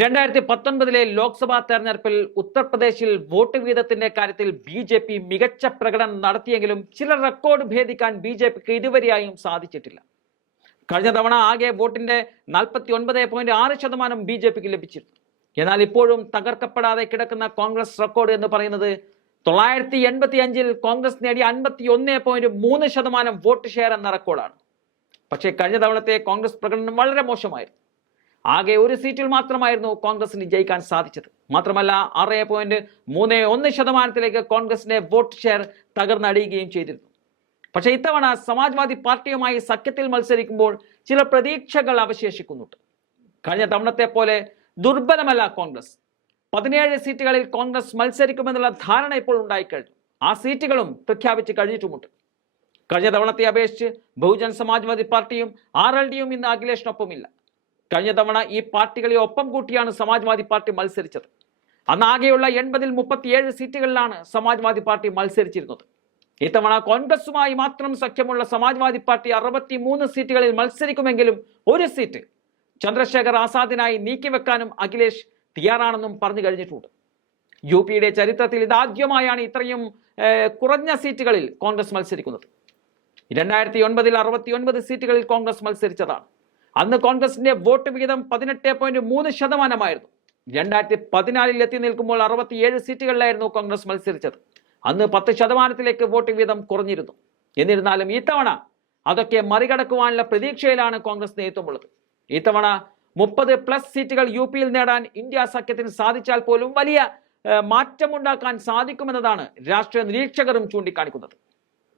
രണ്ടായിരത്തി പത്തൊൻപതിലെ ലോക്സഭാ തെരഞ്ഞെടുപ്പിൽ ഉത്തർപ്രദേശിൽ വോട്ട് വീതത്തിന്റെ കാര്യത്തിൽ ബി ജെ പി മികച്ച പ്രകടനം നടത്തിയെങ്കിലും ചില റെക്കോർഡ് ഭേദിക്കാൻ ബി ജെ പിക്ക് ഇതുവരെയായും സാധിച്ചിട്ടില്ല. കഴിഞ്ഞ തവണ ആകെ വോട്ടിന്റെ നാൽപ്പത്തി ഒൻപത് പോയിന്റ് ആറ് ശതമാനം ബി ജെ പിക്ക് ലഭിച്ചിരുന്നു. എന്നാൽ ഇപ്പോഴും തകർക്കപ്പെടാതെ കിടക്കുന്ന കോൺഗ്രസ് റെക്കോർഡ് എന്ന് പറയുന്നത് തൊള്ളായിരത്തി എൺപത്തി അഞ്ചിൽ കോൺഗ്രസ് നേടിയ അൻപത്തി ഒന്ന് പോയിന്റ് മൂന്ന് ശതമാനം വോട്ട് ഷെയർ എന്ന റെക്കോർഡാണ്. പക്ഷേ കഴിഞ്ഞ തവണത്തെ കോൺഗ്രസ് പ്രകടനം വളരെ മോശമായിരുന്നു. ആകെ ഒരു സീറ്റിൽ മാത്രമായിരുന്നു കോൺഗ്രസിന് ജയിക്കാൻ സാധിച്ചത്. മാത്രമല്ല ആറ് പോയിന്റ് മൂന്ന് ഒന്ന് ശതമാനത്തിലേക്ക് കോൺഗ്രസിന്റെ വോട്ട് ഷെയർ തകർന്നടിയുകയും ചെയ്തിരുന്നു. പക്ഷേ ഇത്തവണ സമാജ്വാദി പാർട്ടിയുമായി സഖ്യത്തിൽ മത്സരിക്കുമ്പോൾ ചില പ്രതീക്ഷകൾ അവശേഷിക്കുന്നുണ്ട്. കഴിഞ്ഞ തവണത്തെ പോലെ ദുർബലമല്ല കോൺഗ്രസ്. പതിനേഴ് സീറ്റുകളിൽ കോൺഗ്രസ് മത്സരിക്കുമെന്നുള്ള ധാരണ ഇപ്പോൾ ഉണ്ടായിക്കഴിഞ്ഞു. ആ സീറ്റുകളും പ്രഖ്യാപിച്ച് കഴിഞ്ഞിട്ടുമുണ്ട്. കഴിഞ്ഞ തവണത്തെ അപേക്ഷിച്ച് ബഹുജൻ സമാജ്വാദി പാർട്ടിയും ആർ എൽ ഡിയും ഇന്ന് അഖിലേഷിനൊപ്പമില്ല. കഴിഞ്ഞ തവണ ഈ പാർട്ടികളെ ഒപ്പം കൂട്ടിയാണ് സമാജ്വാദി പാർട്ടി മത്സരിച്ചത്. അന്ന് ആകെയുള്ള എൺപതിൽ മുപ്പത്തിയേഴ് സീറ്റുകളിലാണ് സമാജ്വാദി പാർട്ടി മത്സരിച്ചിരുന്നത്. ഇത്തവണ കോൺഗ്രസുമായി മാത്രം സഖ്യമുള്ള സമാജ്വാദി പാർട്ടി അറുപത്തി മൂന്ന് സീറ്റുകളിൽ മത്സരിക്കുമെങ്കിലും ഒരു സീറ്റ് ചന്ദ്രശേഖർ ആസാദിനായി നീക്കിവെക്കാനും അഖിലേഷ് തയ്യാറാണെന്നും പറഞ്ഞു കഴിഞ്ഞിട്ടുണ്ട്. യു പിയുടെ ചരിത്രത്തിൽ ഇതാദ്യമായാണ് ഇത്രയും കുറഞ്ഞ സീറ്റുകളിൽ കോൺഗ്രസ് മത്സരിക്കുന്നത്. രണ്ടായിരത്തി ഒൻപതിൽ അറുപത്തി ഒൻപത് സീറ്റുകളിൽ കോൺഗ്രസ് മത്സരിച്ചതാണ്. അന്ന് കോൺഗ്രസിന്റെ വോട്ട് വിഹിതം പതിനെട്ട് പോയിന്റ് മൂന്ന് ശതമാനമായിരുന്നു. രണ്ടായിരത്തി പതിനാലിൽ എത്തി നിൽക്കുമ്പോൾ അറുപത്തിയേഴ് സീറ്റുകളിലായിരുന്നു കോൺഗ്രസ് മത്സരിച്ചത്. അന്ന് പത്ത് ശതമാനത്തിലേക്ക് വോട്ട് വിഹിതം കുറഞ്ഞിരുന്നു. എന്നിരുന്നാലും ഇത്തവണ അതൊക്കെ മറികടക്കുവാനുള്ള പ്രതീക്ഷയിലാണ് കോൺഗ്രസ് നേതൃത്വമുള്ളത്. ഇത്തവണ മുപ്പത് പ്ലസ് സീറ്റുകൾ യു പിയിൽ നേടാൻ ഇന്ത്യ സഖ്യത്തിന് സാധിച്ചാൽ പോലും വലിയ മാറ്റമുണ്ടാക്കാൻ സാധിക്കുമെന്നതാണ് രാഷ്ട്രീയ നിരീക്ഷകരും ചൂണ്ടിക്കാണിക്കുന്നത്.